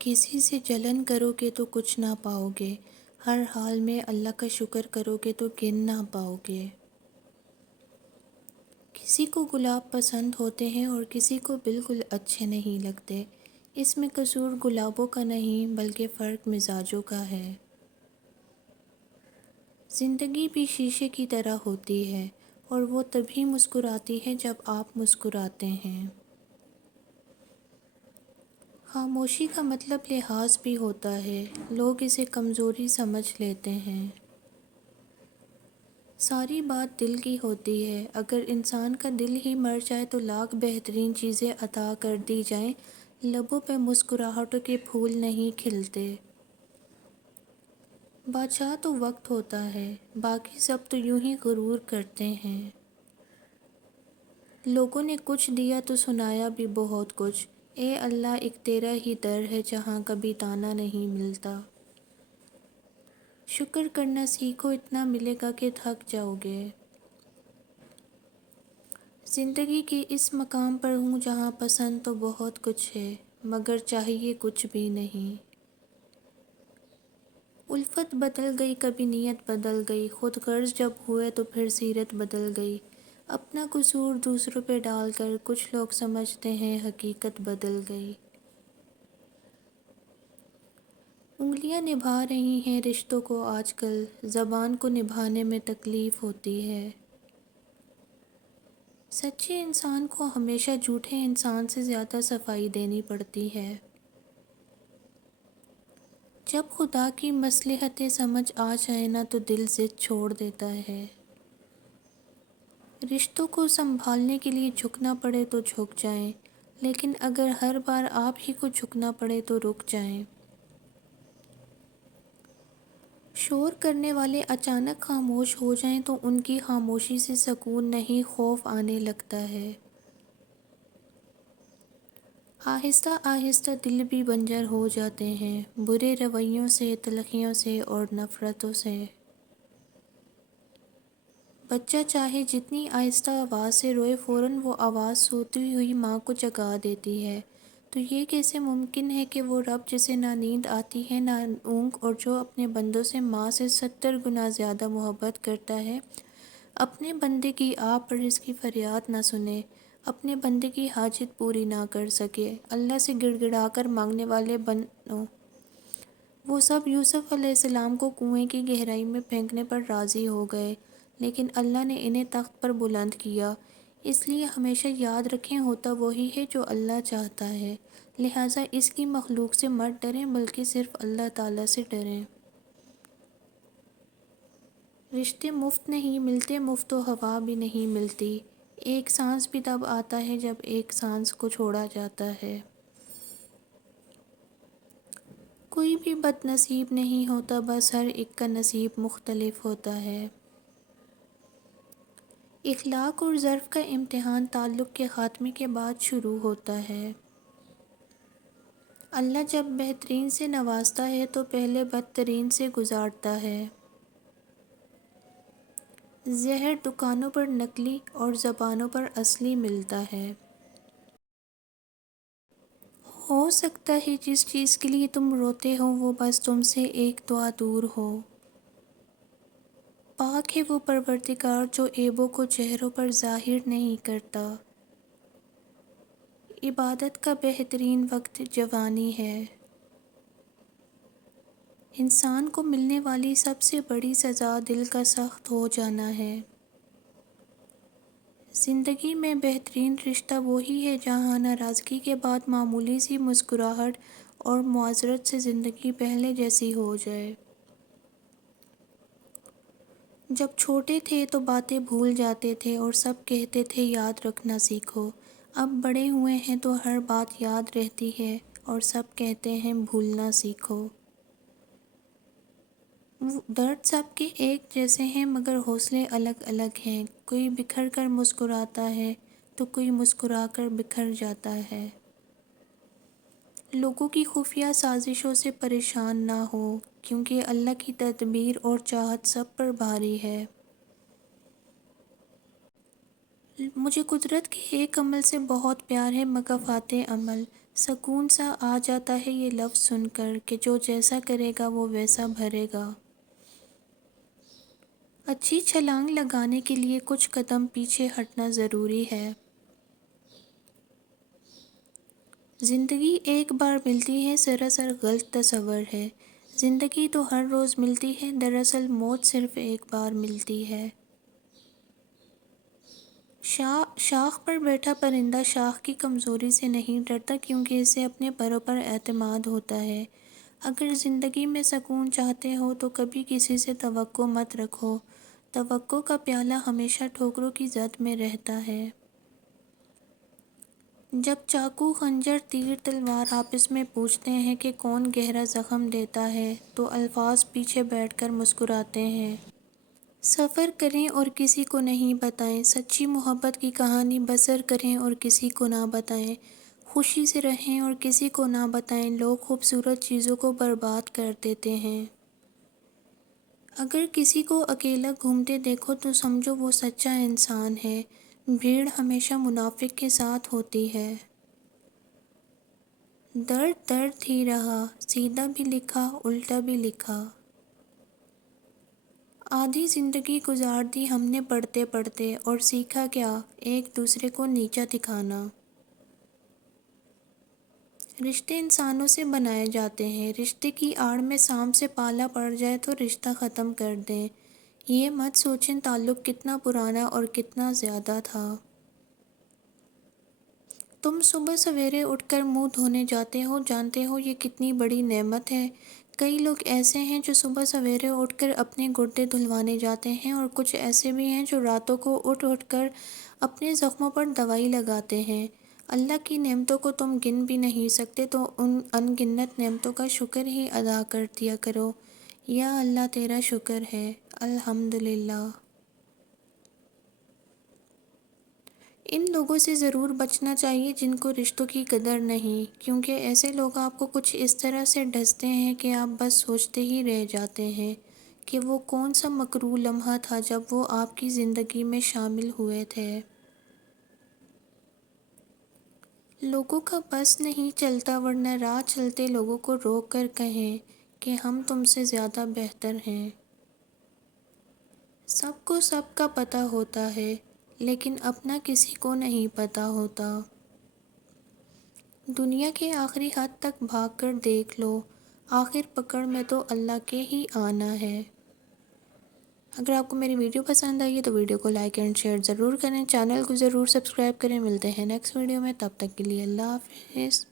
کسی سے جلن کرو گے تو کچھ نہ پاؤ گے، ہر حال میں اللہ کا شکر کرو گے تو گن نہ پاؤ گے۔ کسی کو گلاب پسند ہوتے ہیں اور کسی کو بالکل اچھے نہیں لگتے، اس میں قصور گلابوں کا نہیں بلکہ فرق مزاجوں کا ہے۔ زندگی بھی شیشے کی طرح ہوتی ہے اور وہ تبھی مسکراتی ہے جب آپ مسکراتے ہیں۔ خاموشی کا مطلب لحاظ بھی ہوتا ہے، لوگ اسے کمزوری سمجھ لیتے ہیں۔ ساری بات دل کی ہوتی ہے، اگر انسان کا دل ہی مر جائے تو لاکھ بہترین چیزیں عطا کر دی جائیں، لبوں پہ مسکراہٹوں کے پھول نہیں کھلتے۔ بادشاہ تو وقت ہوتا ہے، باقی سب تو یوں ہی غرور کرتے ہیں۔ لوگوں نے کچھ دیا تو سنایا بھی بہت کچھ، اے اللہ ایک تیرا ہی در ہے جہاں کبھی طعنہ نہیں ملتا۔ شکر کرنا سیکھو، اتنا ملے گا کہ تھک جاؤ گے۔ زندگی کے اس مقام پر ہوں جہاں پسند تو بہت کچھ ہے، مگر چاہیے کچھ بھی نہیں۔ الفت بدل گئی، کبھی نیت بدل گئی، خود غرض جب ہوئے تو پھر سیرت بدل گئی۔ اپنا قصور دوسروں پہ ڈال کر کچھ لوگ سمجھتے ہیں حقیقت بدل گئی۔ انگلیاں نبھا رہی ہیں رشتوں کو آج کل، زبان کو نبھانے میں تکلیف ہوتی ہے۔ سچے انسان کو ہمیشہ جھوٹے انسان سے زیادہ صفائی دینی پڑتی ہے۔ جب خدا کی مصلحتیں سمجھ آ جائیں نا تو دل ضد چھوڑ دیتا ہے۔ رشتوں کو سنبھالنے کے لیے جھکنا پڑے تو جھک جائیں، لیکن اگر ہر بار آپ ہی کو جھکنا پڑے تو رک جائیں۔ شور کرنے والے اچانک خاموش ہو جائیں تو ان کی خاموشی سے سکون نہیں خوف آنے لگتا ہے۔ آہستہ آہستہ دل بھی بنجر ہو جاتے ہیں، برے رویوں سے، تلخیوں سے اور نفرتوں سے۔ بچہ چاہے جتنی آہستہ آواز سے روئے، فوراً وہ آواز سوتی ہوئی ماں کو جگا دیتی ہے۔ تو یہ کیسے ممکن ہے کہ وہ رب جسے نہ نیند آتی ہے نہ اونگ، اور جو اپنے بندوں سے ماں سے 70 گنا زیادہ محبت کرتا ہے، اپنے بندے کی آہ پر اس کی فریاد نہ سنے، اپنے بندے کی حاجت پوری نہ کر سکے، اللہ سے گڑ گڑا کر مانگنے والے بنوں، وہ سب یوسف علیہ السلام کو کنویں کی گہرائی میں پھینکنے پر راضی ہو گئے، لیکن اللہ نے انہیں تخت پر بلند کیا۔ اس لیے ہمیشہ یاد رکھیں، ہوتا وہی ہے جو اللہ چاہتا ہے، لہٰذا اس کی مخلوق سے مت ڈریں بلکہ صرف اللہ تعالیٰ سے ڈریں۔ رشتے مفت نہیں ملتے، مفت و ہوا بھی نہیں ملتی، ایک سانس بھی تب آتا ہے جب ایک سانس کو چھوڑا جاتا ہے۔ کوئی بھی بد نصیب نہیں ہوتا، بس ہر ایک کا نصیب مختلف ہوتا ہے۔ اخلاق اور ظرف کا امتحان تعلق کے خاتمے کے بعد شروع ہوتا ہے۔ اللہ جب بہترین سے نوازتا ہے تو پہلے بدترین سے گزارتا ہے۔ زہر دکانوں پر نقلی اور زبانوں پر اصلی ملتا ہے۔ ہو سکتا ہے جس چیز کے لیے تم روتے ہو وہ بس تم سے ایک دعا دور ہو۔ پاک ہے وہ پروردگار جو عیبوں کو چہروں پر ظاہر نہیں کرتا۔ عبادت کا بہترین وقت جوانی ہے۔ انسان کو ملنے والی سب سے بڑی سزا دل کا سخت ہو جانا ہے۔ زندگی میں بہترین رشتہ وہی ہے جہاں ناراضگی کے بعد معمولی سی مسکراہٹ اور معذرت سے زندگی پہلے جیسی ہو جائے۔ جب چھوٹے تھے تو باتیں بھول جاتے تھے اور سب کہتے تھے یاد رکھنا سیکھو، اب بڑے ہوئے ہیں تو ہر بات یاد رہتی ہے اور سب کہتے ہیں بھولنا سیکھو۔ درد سب کے ایک جیسے ہیں مگر حوصلے الگ الگ ہیں، کوئی بکھر کر مسکراتا ہے تو کوئی مسکرا کر بکھر جاتا ہے۔ لوگوں کی خفیہ سازشوں سے پریشان نہ ہو، کیونکہ اللہ کی تدبیر اور چاہت سب پر بھاری ہے۔ مجھے قدرت کے ایک عمل سے بہت پیار ہے، مکافات عمل، سکون سا آ جاتا ہے یہ لفظ سن کر کہ جو جیسا کرے گا وہ ویسا بھرے گا۔ اچھی چھلانگ لگانے کے لیے کچھ قدم پیچھے ہٹنا ضروری ہے۔ زندگی ایک بار ملتی ہے سراسر غلط تصور ہے۔ زندگی تو ہر روز ملتی ہے، دراصل موت صرف ایک بار ملتی ہے۔ شاخ پر بیٹھا پرندہ شاخ کی کمزوری سے نہیں ڈرتا کیونکہ اسے اپنے پروں پر اعتماد ہوتا ہے۔ اگر زندگی میں سکون چاہتے ہو تو کبھی کسی سے توقع مت رکھو۔ توقع کا پیالہ ہمیشہ ٹھوکروں کی زد میں رہتا ہے۔ جب چاقو، خنجر، تیر، تلوار آپس میں پوچھتے ہیں کہ کون گہرا زخم دیتا ہے تو الفاظ پیچھے بیٹھ کر مسکراتے ہیں۔ سفر کریں اور کسی کو نہیں بتائیں، سچی محبت کی کہانی بسر کریں اور کسی کو نہ بتائیں، خوشی سے رہیں اور کسی کو نہ بتائیں۔ لوگ خوبصورت چیزوں کو برباد کر دیتے ہیں۔ اگر کسی کو اکیلا گھومتے دیکھو تو سمجھو وہ سچا انسان ہے۔ بھیڑ ہمیشہ منافق کے ساتھ ہوتی ہے۔ درد درد ہی رہا، سیدھا بھی لکھا الٹا بھی لکھا۔ آدھی زندگی گزار دی ہم نے پڑھتے پڑھتے، اور سیکھا کیا؟ ایک دوسرے کو نیچا دکھانا۔ رشتے انسانوں سے بنائے جاتے ہیں، رشتے کی آڑ میں سانپ سے پالا پڑ جائے تو رشتہ ختم کر دیں۔ یہ مت سوچیں تعلق کتنا پرانا اور کتنا زیادہ تھا۔ تم صبح سویرے اٹھ کر منہ دھونے جاتے ہو، جانتے ہو یہ کتنی بڑی نعمت ہے؟ کئی لوگ ایسے ہیں جو صبح سویرے اٹھ کر اپنے گردے دھلوانے جاتے ہیں، اور کچھ ایسے بھی ہیں جو راتوں کو اٹھ اٹھ کر اپنے زخموں پر دوائی لگاتے ہیں۔ اللہ کی نعمتوں کو تم گن بھی نہیں سکتے تو ان ان گنت نعمتوں کا شکر ہی ادا کر دیا کرو۔ یا اللہ تیرا شکر ہے، الحمدللہ۔ ان لوگوں سے ضرور بچنا چاہیے جن کو رشتوں کی قدر نہیں، کیونکہ ایسے لوگ آپ کو کچھ اس طرح سے ڈستے ہیں کہ آپ بس سوچتے ہی رہ جاتے ہیں کہ وہ کون سا مکروہ لمحہ تھا جب وہ آپ کی زندگی میں شامل ہوئے تھے۔ لوگوں کا بس نہیں چلتا ورنہ راہ چلتے لوگوں کو روک کر کہیں کہ ہم تم سے زیادہ بہتر ہیں۔ سب کو سب کا پتہ ہوتا ہے، لیکن اپنا کسی کو نہیں پتہ ہوتا۔ دنیا کے آخری حد تک بھاگ کر دیکھ لو، آخر پکڑ میں تو اللہ کے ہی آنا ہے۔ اگر آپ کو میری ویڈیو پسند آئی ہے تو ویڈیو کو لائک اینڈ شیئر ضرور کریں، چینل کو ضرور سبسکرائب کریں۔ ملتے ہیں نیکسٹ ویڈیو میں، تب تک کے لیے اللہ حافظ۔